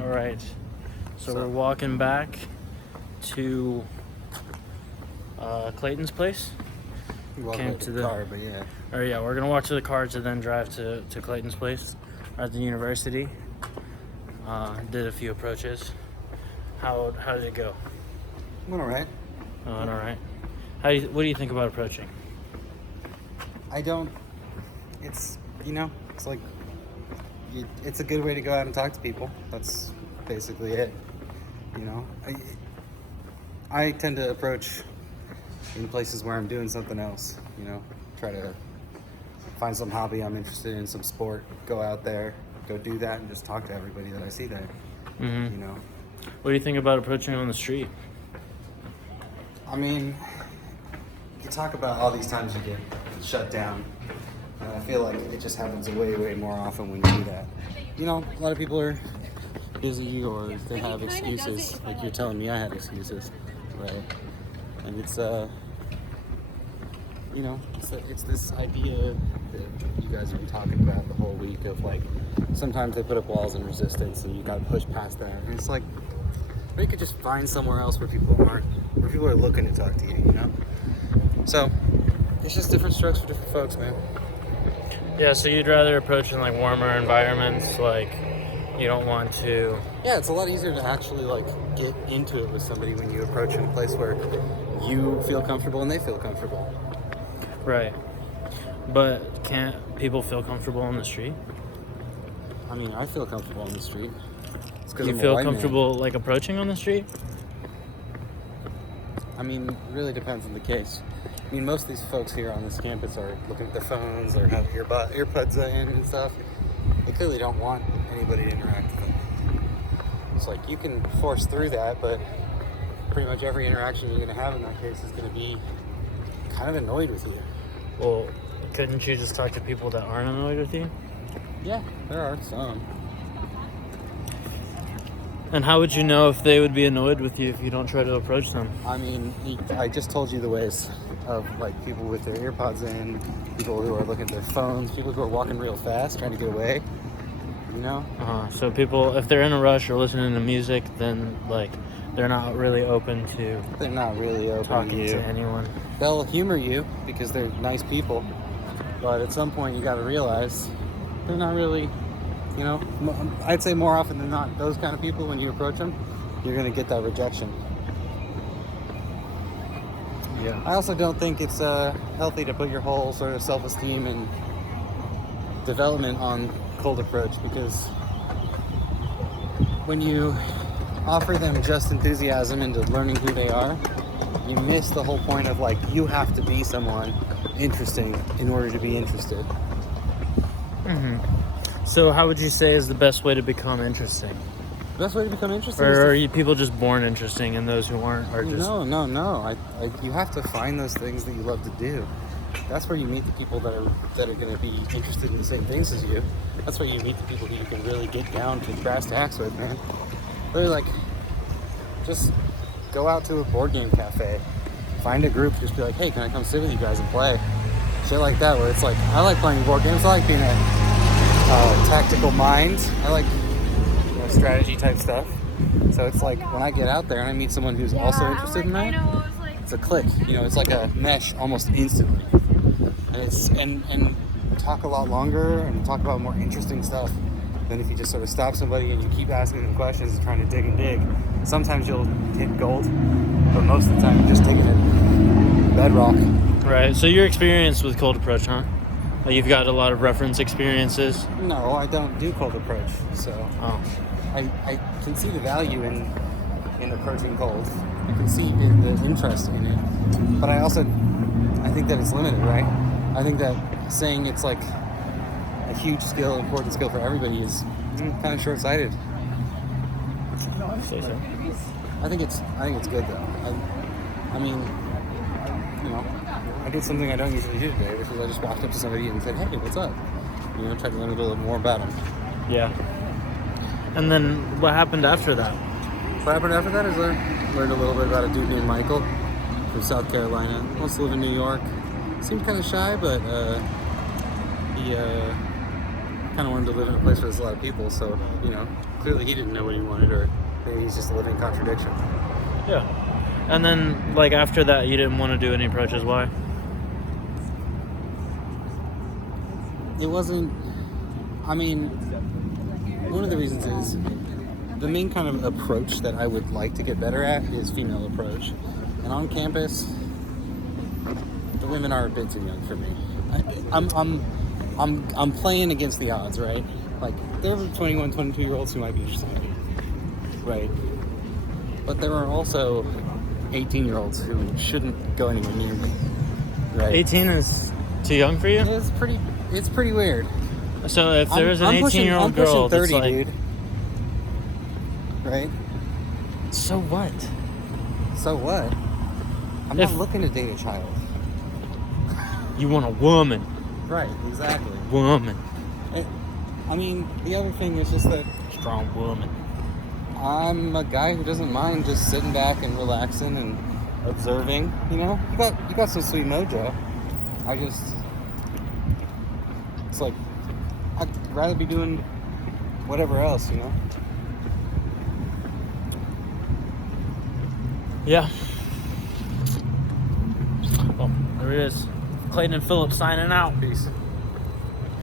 All right. So we're walking back to Clayton's place. We walked to the car, but yeah. Or yeah, we're gonna walk to the car to then drive to Clayton's place at the university. Did a few approaches. How did it go? Went all right. All right. What do you think about approaching? It's like, it's a good way to go out and talk to people. That's basically it. I tend to approach in places where I'm doing something else, try to find some hobby I'm interested in, some sport, go out there, go do that and just talk to everybody that I see there. Mm-hmm. What do you think about approaching on the street? I mean, you talk about all these times you get shut down, and I feel like it just happens way, way more often when you do that. A lot of people are busy or they have excuses, like you're telling me I had excuses, right? And it's this idea that you guys have been talking about the whole week of like, sometimes they put up walls and resistance and you gotta push past that. And it's like, we could just find somewhere else where people are looking to talk to you, So, it's just different strokes for different folks, man. Yeah, so you'd rather approach in like warmer environments, like you don't want to... Yeah, it's a lot easier to actually like get into it with somebody when you approach in a place where you feel comfortable and they feel comfortable. Right. But can't people feel comfortable on the street? I mean, I feel comfortable on the street. Do you feel comfortable like approaching on the street? I mean, it really depends on the case. I mean, most of these folks here on this campus are looking at their phones or have earbuds in and stuff. They clearly don't want anybody to interact with them. It's like you can force through that, but pretty much every interaction you're going to have in that case is going to be kind of annoyed with you. Well, couldn't you just talk to people that aren't annoyed with you? Yeah, there are some. And how would you know if they would be annoyed with you if you don't try to approach them? I mean, I just told you the ways of like people with their earpods in, people who are looking at their phones, people who are walking real fast trying to get away, So people, if they're in a rush or listening to music, then like they're not really open to... They're not really open talking to anyone. They'll humor you because they're nice people, but at some point you got to realize they're not really... I'd say more often than not, those kind of people, when you approach them, you're going to get that rejection. Yeah. I also don't think it's healthy to put your whole sort of self-esteem and development on cold approach, because when you offer them just enthusiasm into learning who they are, you miss the whole point of like, you have to be someone interesting in order to be interested. Mm-hmm. So how would you say is the best way to become interesting? The best way to become interesting Or are people just born interesting and those who aren't are just... No. You have to find those things that you love to do. That's where you meet the people that are going to be interested in the same things as you. That's where you meet the people who you can really get down to brass tacks with, man. They're like, just go out to a board game cafe. Find a group, just be like, hey, can I come sit with you guys and play? Shit like that, where it's like, I like playing board games. I like being a tactical mind. I like strategy type stuff. So it's like when I get out there and I meet someone who's also interested in that, it's a click. It's like a mesh almost instantly. And talk a lot longer and talk about more interesting stuff than if you just sort of stop somebody and you keep asking them questions and trying to dig and dig. Sometimes you'll hit gold, but most of the time you're just digging at bedrock. Right. So your experience with cold approach, huh? You've got a lot of reference experiences? No, I don't do cold approach. So I can see the value in approaching cold. I can see the interest in it. But I think that it's limited, right? I think that saying it's like a huge skill, important skill for everybody is kind of short-sighted. Say so. I think it's good though. I mean, I did something I don't usually do today, which is I just walked up to somebody and said, "Hey, what's up?" Tried to learn a little more about them. Yeah. And then what happened after that? What happened after that is I learned a little bit about a dude named Michael from South Carolina. Wants to live in New York. Seemed kind of shy, but he kind kind of wanted to live in a place where there's a lot of people. So, you know, clearly he didn't know what he wanted, or maybe he's just a living contradiction. Yeah. And then, like, after that, you didn't want to do any approaches. Why? It wasn't, I mean, one of the reasons is the main kind of approach that I would like to get better at is female approach. And on campus, the women are a bit too young for me. I'm playing against the odds, right? Like, there are 21, 22-year-olds who might be interested in me, right? But there are also 18-year-olds who shouldn't go anywhere near me, right? 18 is too young for you? It's pretty weird. So if there was an 18-year-old girl, I'm pushing 30, that's like, dude. Right? so what? So what? I'm not looking to date a child. You want a woman. Right, exactly. Woman. I mean, the other thing is just that Strong woman. I'm a guy who doesn't mind just sitting back and relaxing and observing. You know, you got some sweet mojo. It's like I'd rather be doing whatever else, you know. Yeah. Well, there it is. Clayton and Phillips signing out. Peace.